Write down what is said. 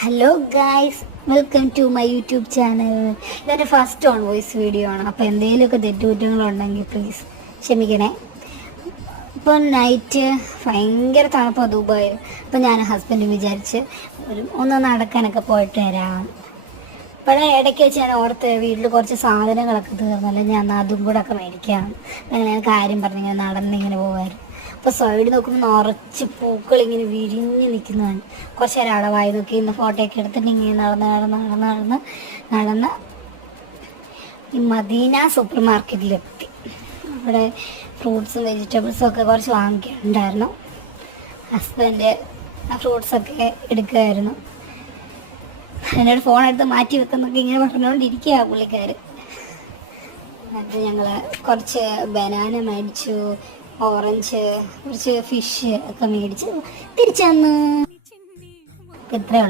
Hello guys, welcome to my YouTube channel. ഇതെൻ്റെ first own voice video ആണ്. അപ്പോൾ എന്തെങ്കിലുമൊക്കെ തെറ്റുകുറ്റങ്ങളുണ്ടെങ്കിൽ പ്ലീസ് ക്ഷമിക്കണേ. ഇപ്പം നൈറ്റ് ഭയങ്കര തണുപ്പാണ് ദുബായിൽ. അപ്പം ഞാൻ ഹസ്ബൻഡ് വിചാരിച്ച് ഒന്ന് നടക്കാനൊക്കെ പോയിട്ട് വരാം. ഇപ്പോഴേ ഇടയ്ക്ക് വെച്ച് ഞാൻ ഓർത്ത് വീട്ടിൽ കുറച്ച് സാധനങ്ങളൊക്കെ തീർന്നല്ലോ, ഞാൻ അതും കൂടെ ഒക്കെ മേടിക്കാം. അങ്ങനെ ഞാൻ കാര്യം പറഞ്ഞിങ്ങനെ നടന്നിങ്ങനെ പോകുമായിരുന്നു. അപ്പോൾ സൈഡ് നോക്കുമ്പോൾ നിറച്ച് പൂക്കൾ ഇങ്ങനെ വിരിഞ്ഞ് നിൽക്കുന്നതാണ്. കുറച്ച് നേരം അവിടെ വായി നോക്കി ഇന്ന് ഫോട്ടോയൊക്കെ എടുത്തിട്ട് ഇങ്ങനെ നടന്ന് ഈ മദീന സൂപ്പർ മാർക്കറ്റിലെത്തി. അവിടെ ഫ്രൂട്ട്സും വെജിറ്റബിൾസും ഒക്കെ കുറച്ച് വാങ്ങിക്കാനുണ്ടായിരുന്നു. ഹസ്ബൻഡ് ആ ഫ്രൂട്ട്സൊക്കെ എടുക്കുമായിരുന്നു. എന്നോട് ഫോൺ എടുത്ത് മാറ്റി വെക്കുന്നൊക്കെ ഇങ്ങനെ പറഞ്ഞുകൊണ്ടിരിക്കുക പുള്ളിക്കാർ. എന്നിട്ട് ഞങ്ങൾ കുറച്ച് ബനാന മേടിച്ചു, ഓറഞ്ച്, കുറച്ച് ഫിഷ് ഒക്കെ മേടിച്ച് തിരിച്ചു വന്നു. ഇത്രയേ ഉള്ളൂ.